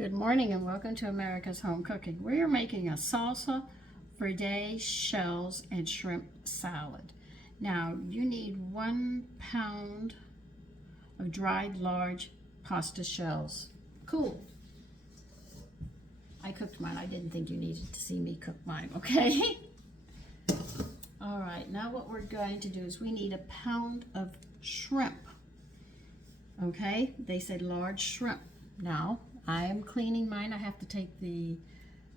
Good morning and welcome to America's Home Cooking. We are making a salsa, verde, shells, and shrimp salad. Now you need 1 pound of dried large pasta shells. Cool. I cooked mine. I didn't think you needed to see me cook mine, okay? All right, now what we're going to do is we need 1 pound of shrimp. Okay, they said large shrimp. Now, I am cleaning mine. I have to take the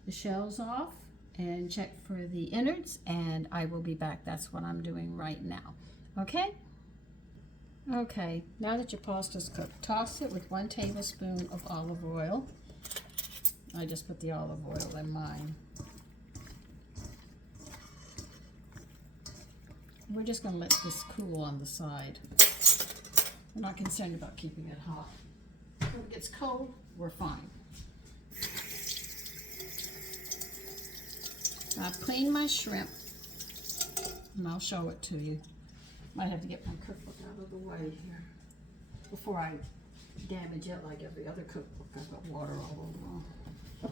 shells off and check for the innards, and I will be back. That's what I'm doing right now. Okay? Okay, now that your pasta's cooked, toss it with 1 tablespoon of olive oil. I just put the olive oil in mine. We're just going to let this cool on the side. We're not concerned about keeping it hot. When it gets cold, we're fine. I've cleaned my shrimp, and I'll show it to you. Might have to get my cookbook out of the way here before I damage it like every other cookbook. I've got water all over.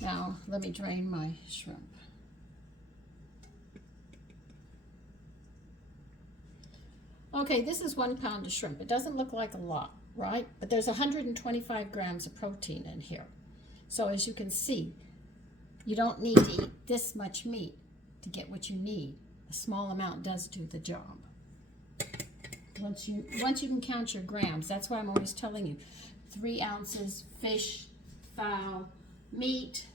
Now, let me drain my shrimp. Okay, this is 1 pound of shrimp. It doesn't look like a lot, right? But there's 125 grams of protein in here. So as you can see, you don't need to eat this much meat to get what you need. A small amount does do the job. Once you can count your grams, that's why I'm always telling you, 3 ounces fish, fowl, meat,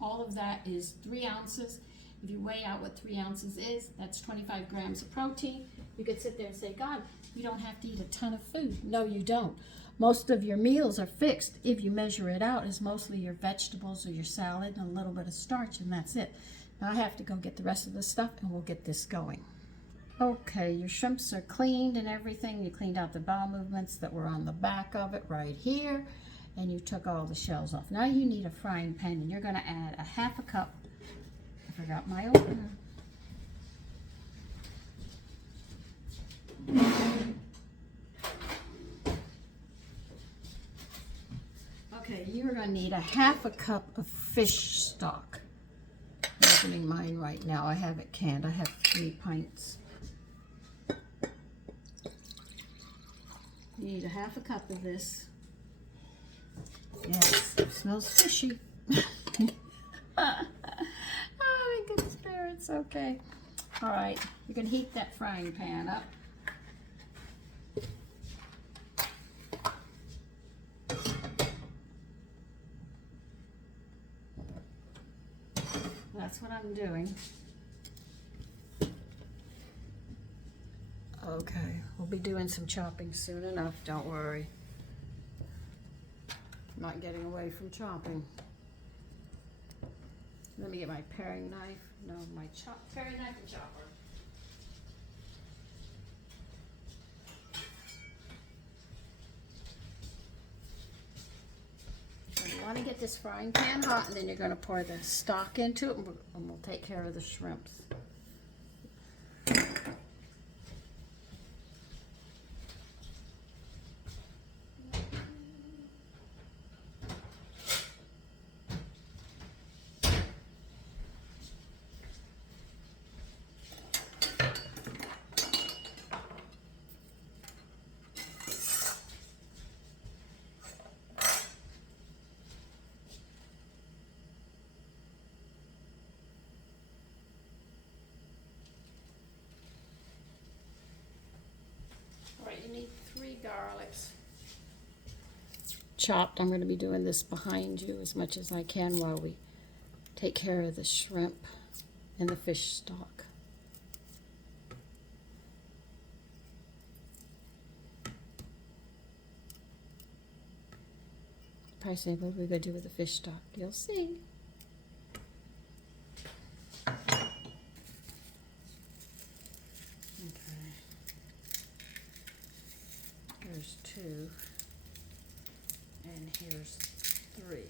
all of that is 3 ounces. If you weigh out what 3 ounces is, that's 25 grams of protein. You could sit there and say, God, you don't have to eat a ton of food. No, you don't. Most of your meals are fixed. If you measure it out, it's mostly your vegetables or your salad and a little bit of starch, and that's it. Now I have to go get the rest of the stuff, and we'll get this going. Okay, your shrimps are cleaned and everything. You cleaned out the bowel movements that were on the back of it right here, and you took all the shells off. Now you need a frying pan, and you're going to add 1/2 cup. I forgot my opener. Okay, you're going to need 1/2 cup of fish stock. I'm opening mine right now. I have it canned. I have 3 pints. You need 1/2 cup of this. Yes, it smells fishy. Oh, my good spirits. Okay. All right, you can heat that frying pan up. That's what I'm doing. Okay, we'll be doing some chopping soon enough, don't worry. I'm not getting away from chopping. Let me get my paring knife. No, my paring knife and chopper. So you want to get this frying pan hot, and then you're going to pour the stock into it, and we'll take care of the shrimps. You need 3 garlics chopped. I'm going to be doing this behind you as much as I can while we take care of the shrimp and the fish stock. Probably say, what are we going to do with the fish stock? You'll see. Here's 2, and here's 3.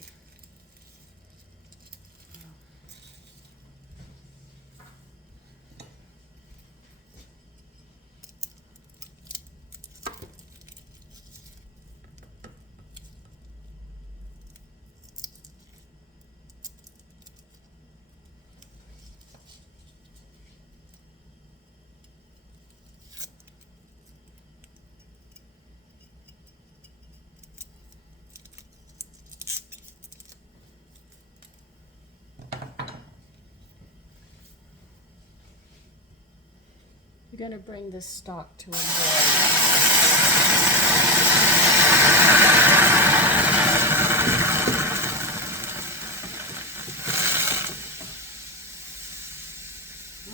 You're going to bring this stock to a boil.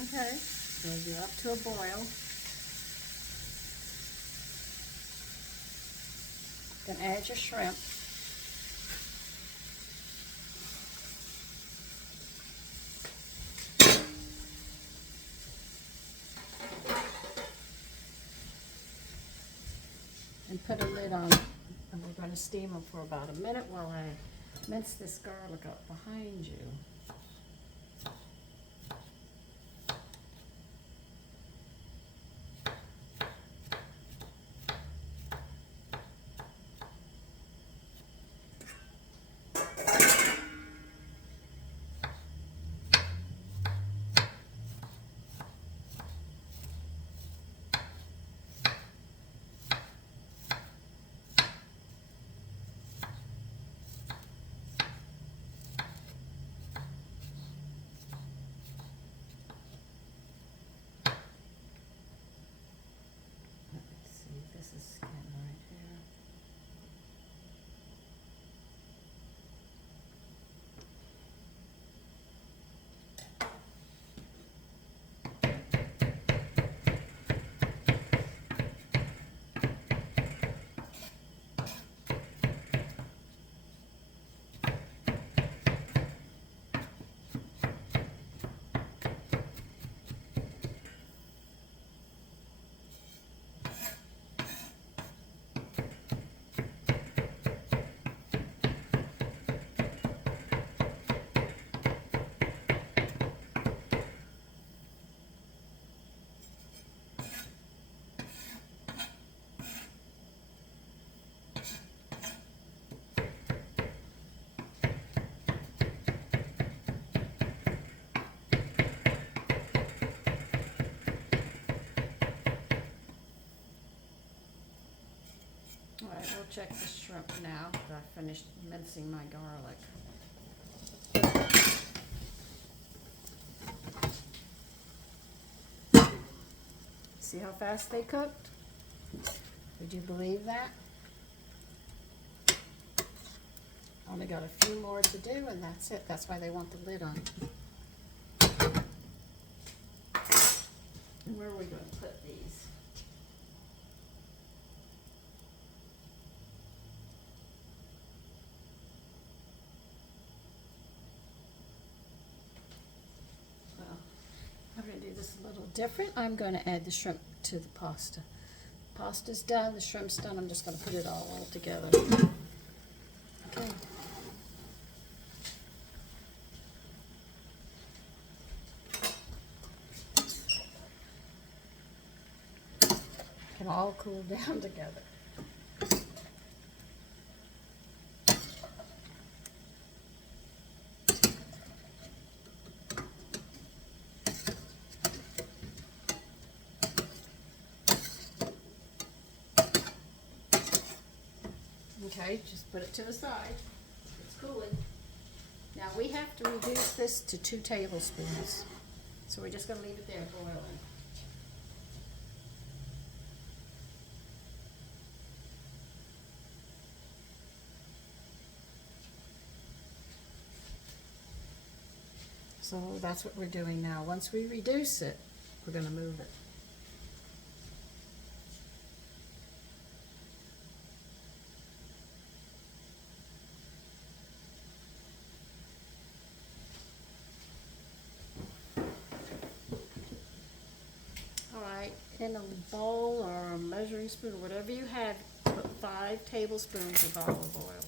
Okay, so you're up to a boil. Then add your shrimp. And put a lid on, and we're going to steam them for about a minute while I mince this garlic up behind you. This is skin right here. All right, we'll check the shrimp now that I finished mincing my garlic. See how fast they cooked? Would you believe that? Only got a few more to do and that's it. That's why they want the lid on. And where are we going to put these? I'm going to do this a little different. I'm going to add the shrimp to the pasta. Pasta's done, the shrimp's done. I'm just going to put it all together. Okay. Can all cool down together. Okay, just put it to the side. It's cooling. Now we have to reduce this to 2 tablespoons. So we're just going to leave it there boiling. So that's what we're doing now. Once we reduce it, we're going to move it. In a bowl or a measuring spoon, whatever you have, put 5 tablespoons of olive oil.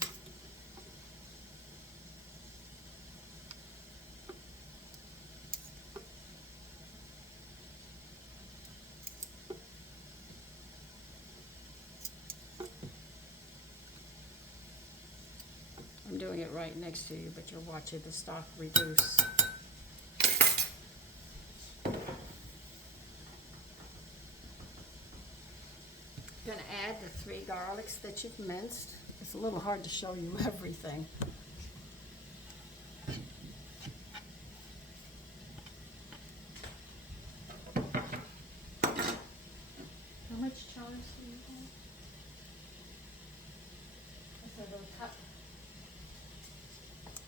I'm doing it right next to you, but you're watching the stock reduce. Going to add the 3 garlics that you've minced. It's a little hard to show you everything.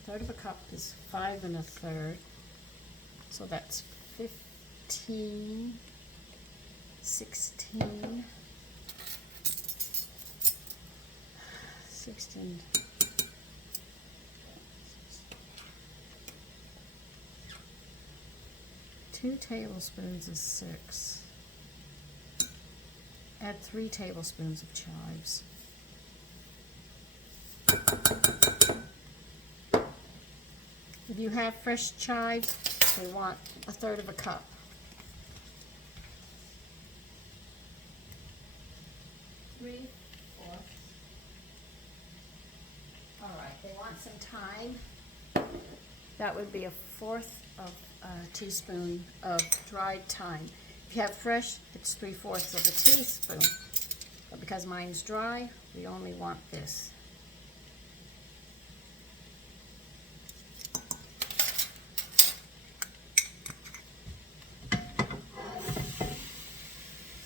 third of a cup is 5 1/3. So that's 15, 16, 16. 2 tablespoons is 6. Add 3 tablespoons of chives. If you have fresh chives, they want 1/3 of a cup. Three, 4. All right, they want some thyme. That would be 1/4 of a teaspoon of dried thyme. If you have fresh, it's 3/4 of a teaspoon. But because mine's dry, we only want this.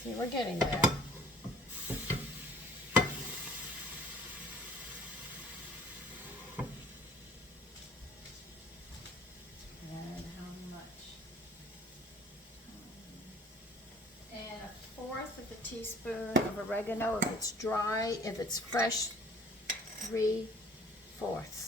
See, we're getting there. And how much? And 1/4 of a teaspoon of oregano if it's dry. If it's fresh, 3/4.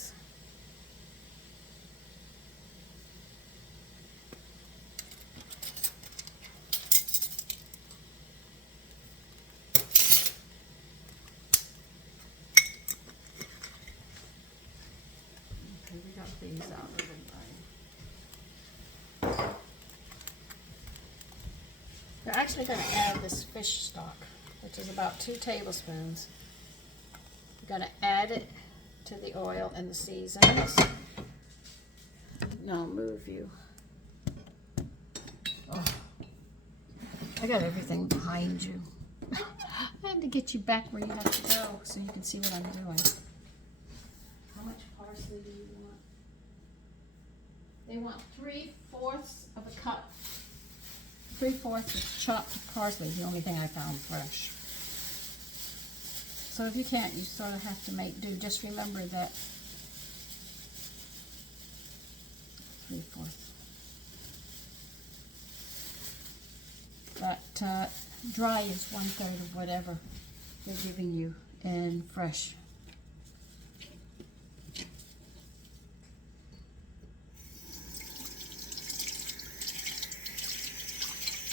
We got these out of the way. We're actually going to add this fish stock, which is about 2 tablespoons. We're going to add it to the oil and the seasonings. Now I'll move you. Oh, I got everything behind you. I had to get you back where you have to go so you can see what I'm doing. How much parsley do you want? They want 3/4 of a cup. 3/4 of chopped parsley is the only thing I found fresh. So if you can't, you sort of have to make do. Just remember that 3/4. That dry is 1/3 of whatever they're giving you in fresh.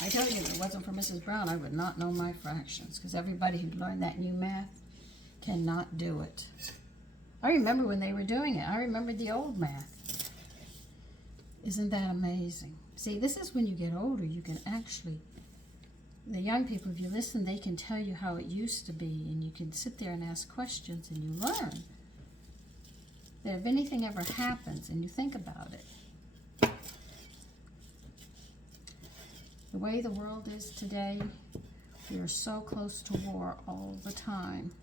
I tell you, if it wasn't for Mrs. Brown, I would not know my fractions, because everybody who learned that new math cannot do it. I remember when they were doing it. I remember the old math. Isn't that amazing? See, this is when you get older, you can actually, the young people, if you listen, they can tell you how it used to be, and you can sit there and ask questions, and you learn that if anything ever happens and you think about it, the way the world is today, we are so close to war all the time,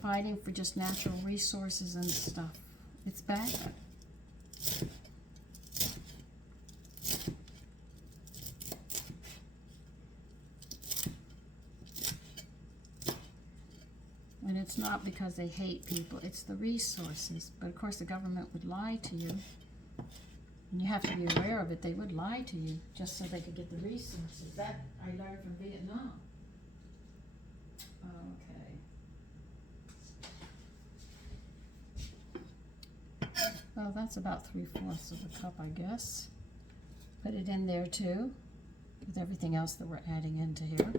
fighting for just natural resources and stuff. It's bad. And it's not because they hate people, it's the resources. But of course the government would lie to you. And you have to be aware of it. They would lie to you just so they could get the resources. That I learned from Vietnam. Okay. Well, that's about 3/4 of a cup, I guess. Put it in there too, with everything else that we're adding into here.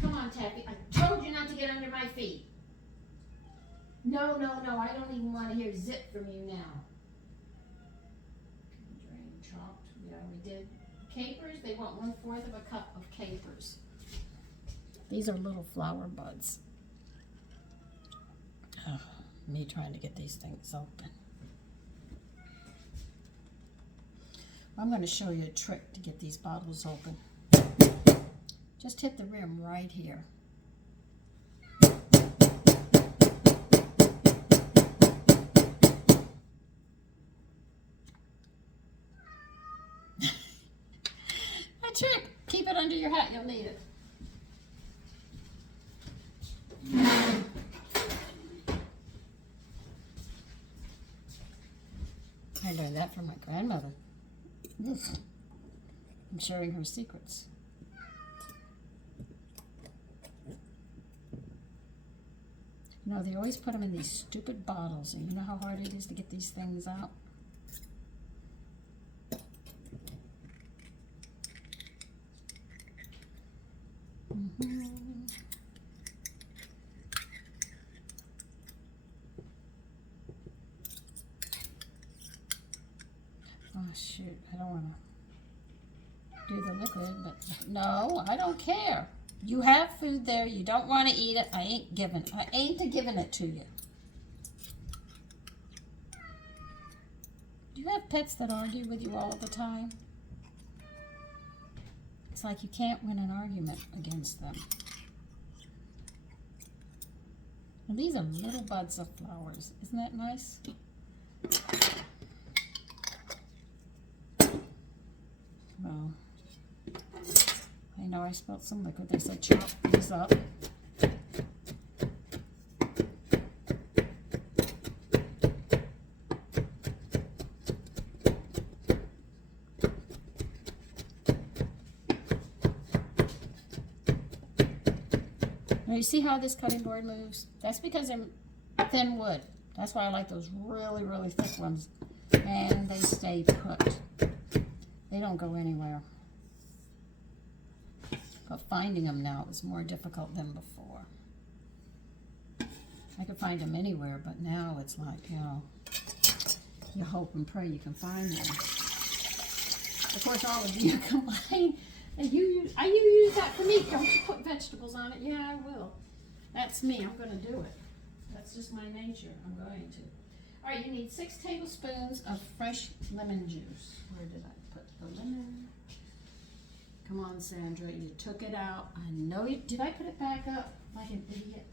Come on, Taffy. I told you not to get under my feet. No, no, no. I don't even want to hear zip from you now. Drain chopped. Yeah, we did. Capers, they want 1/4 of a cup of capers. These are little flower buds. Oh, me trying to get these things open. I'm going to show you a trick to get these bottles open. Just hit the rim right here. A trick. Keep it under your hat. You'll need it. I'm sharing her secrets. You know, they always put them in these stupid bottles, and you know how hard it is to get these things out? Oh, shoot, I don't want to do the liquid, but no, I don't care. You have food there, you don't want to eat it, I ain't giving it to you. Do you have pets that argue with you all the time? It's like you can't win an argument against them. And these are little buds of flowers. Isn't that nice? Well, I know I spilled some liquid. They said chop these up. Now you see how this cutting board moves? That's because they're thin wood. That's why I like those really, really thick ones. And they stay put. They don't go anywhere. But finding them now is more difficult than before. I could find them anywhere, but now it's like, you know, you hope and pray you can find them. Of course, all of you complain. And you use that for meat. Don't you put vegetables on it? Yeah, I will. That's me. I'm going to do it. That's just my nature. I'm going to. All right, you need 6 tablespoons of fresh lemon juice. Where did I put the lemon? Come on, Sandra. You took it out. I know you. Did I put it back up like an idiot?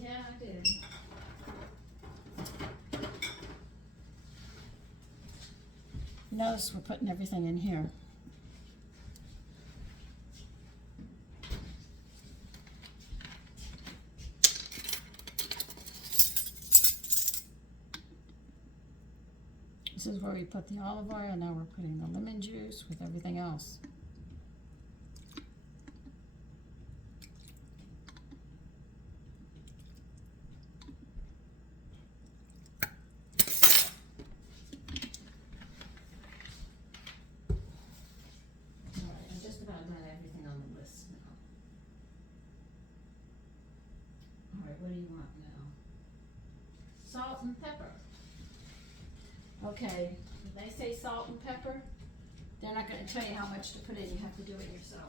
Yeah, I did. Notice we're putting everything in here. This is where we put the olive oil, and now we're putting the lemon juice with everything else. What do you want now? Salt and pepper. Okay, when they say salt and pepper, they're not going to tell you how much to put in. You have to do it yourself.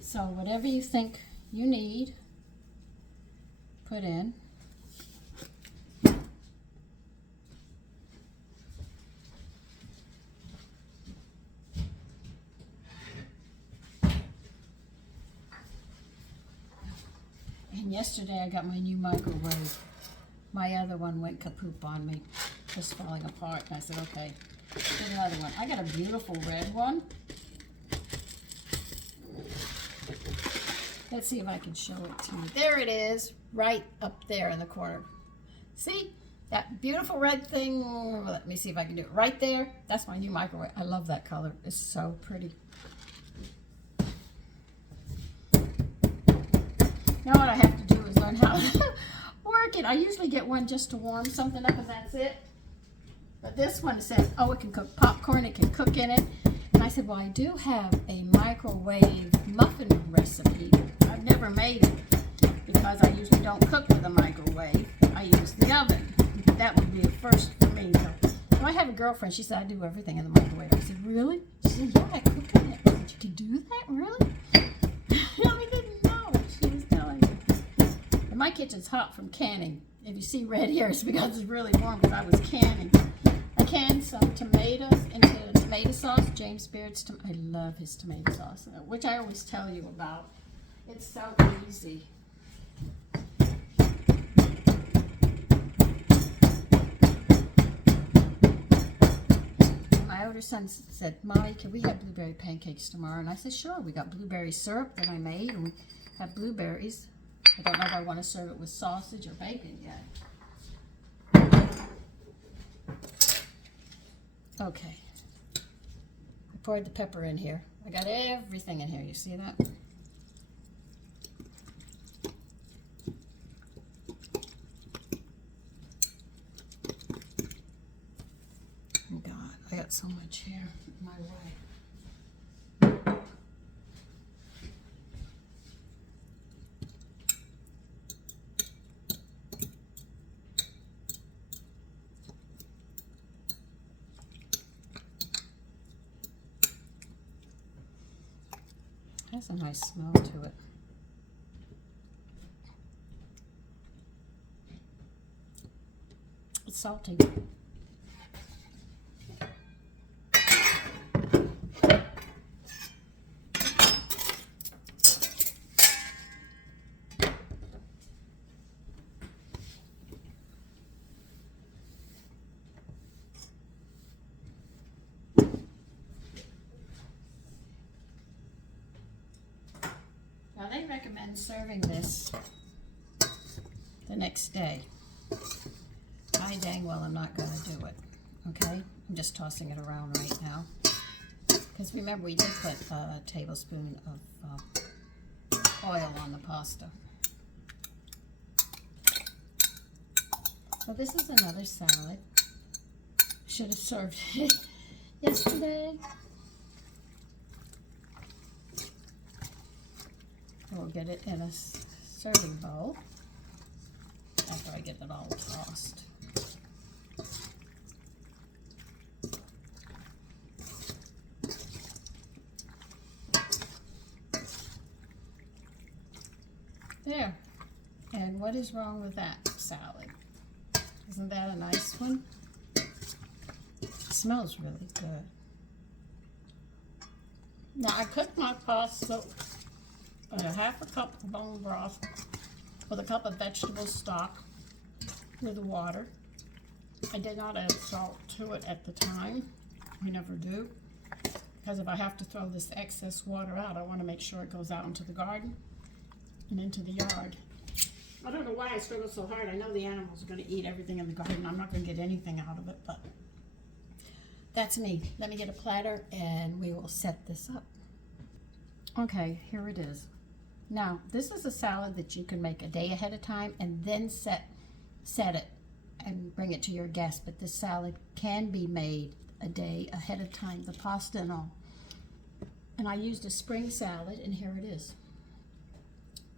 So whatever you think you need, put in. And yesterday I got my new microwave. My other one went kaput on me, just falling apart. And I said, okay, get another one. I got a beautiful red one. Let's see if I can show it to you. There it is, right up there in the corner. See that beautiful red thing? Let me see if I can do it right there. That's my new microwave. I love that color. It's so pretty. Now what I have to do is learn how to work it. I usually get one just to warm something up and that's it. But this one says, oh, it can cook popcorn, it can cook in it. And I said, well, I do have a microwave muffin recipe. I've never made it because I usually don't cook with a microwave. I use the oven. That would be a first for me. So I have a girlfriend, she said, I do everything in the microwave. I said, really? She said, yeah, I cook in it. I said, you can do that? Really? I didn't know. She was telling me. And my kitchen's hot from canning. If you see red here, it's because it's really warm because I was canning. I canned some tomatoes into tomato sauce. James Beard's, I love his tomato sauce, which I always tell you about. It's so easy. My older son said, Mommy, can we have blueberry pancakes tomorrow? And I said, sure. We got blueberry syrup that I made, and we have blueberries. I don't know if I want to serve it with sausage or bacon yet. Okay. I poured the pepper in here. I got everything in here. You see that? Oh God, I got so much here in my way. Has a nice smell to it. It's salty. Now they recommend serving this the next day. I dang well am not going to do it, okay? I'm just tossing it around right now. Because remember, we did put a tablespoon of oil on the pasta. So this is another salad. Should have served it yesterday. We'll get it in a serving bowl after I get it all tossed. There. And what is wrong with that salad? Isn't that a nice one? It smells really good. Now I cooked my pasta with a half a cup of bone broth with a cup of vegetable stock with water. I did not add salt to it at the time. I never do. Because if I have to throw this excess water out, I want to make sure it goes out into the garden and into the yard. I don't know why I struggle so hard. I know the animals are going to eat everything in the garden. I'm not going to get anything out of it, but that's me. Let me get a platter and we will set this up. Okay, here it is. Now, this is a salad that you can make a day ahead of time and then set it and bring it to your guests. But this salad can be made a day ahead of time, the pasta and all. And I used a spring salad, and here it is.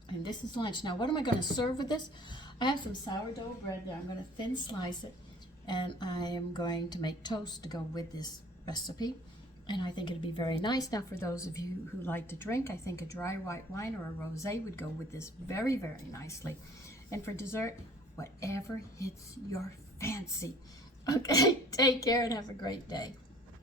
And this is lunch. Now, what am I going to serve with this? I have some sourdough bread there. I'm going to thin slice it, and I am going to make toast to go with this recipe. And I think it'd be very nice. Now, for those of you who like to drink, I think a dry white wine or a rosé would go with this very, very nicely. And for dessert, whatever hits your fancy. Okay, take care and have a great day.